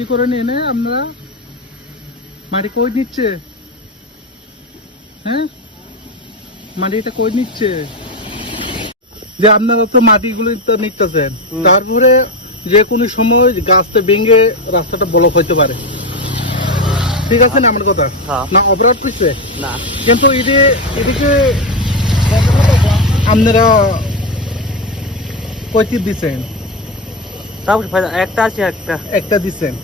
কি করে এনে আপনারা মাটি কই নিচ্ছে? হ্যাঁ? মাটিটা কই নিচ্ছে? যে আপনারা তো মাটিগুলো তো নিতেছেন। তারপরে যে কোনো সময় গাছটা ভেঙে রাস্তাটা ব্লক হইতে পারে। ঠিক আছে না আমার কথা? হ্যাঁ। না অপরাধ করছে না। কিন্তু এটি এদিকে আপনারা কয়টি দিচ্ছেন একটা আছে একটা? একটা দিচ্ছেন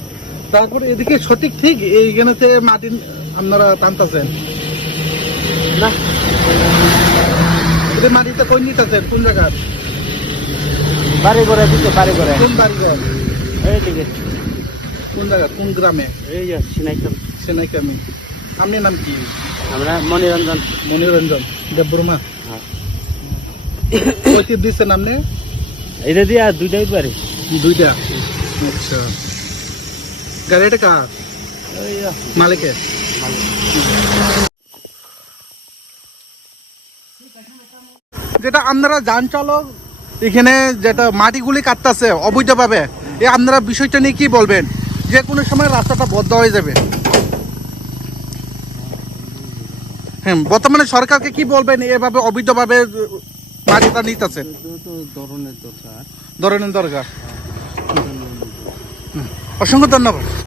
তারপর এদিকে সঠিক ঠিক এইখানেতে মাটি আপনারা টানতেছেন। না। এটা মাটিটা কোন নিতেছেন? কোন জায়গার? বাড়ি করে দিতে বাড়ি করে কোন বাড়িঘর? এইদিকে কোন জায়গা? কোন গ্রামে? এই যে সিনাইকাম সেনাইকামি আপনার নাম কি? আমরা মনিরঞ্জন। মনিরঞ্জন। দেববর্মা। হ্যাঁ। দিচ্ছেন আপনি? এটা দিয়ে আর দুইটাই পারি দুইটা। আচ্ছা। গাড়িটা কার? মালিকের। যেটা আপনারা যান চালক এখানে যেটা মাটিগুলি কাটতেছে অবৈধভাবে এ আপনারা বিষয়টা নিয়ে কি বলবেন? যে কোনো সময় রাস্তাটা বদ্ধ হয়ে যাবে। হ্যাঁ বর্তমানে সরকারকে কি বলবেন? এভাবে অবৈধভাবে মাটিটা নিতেছে? ধরনের দরকার। ধরনের দরকার। অসংখ্য ধন্যবাদ।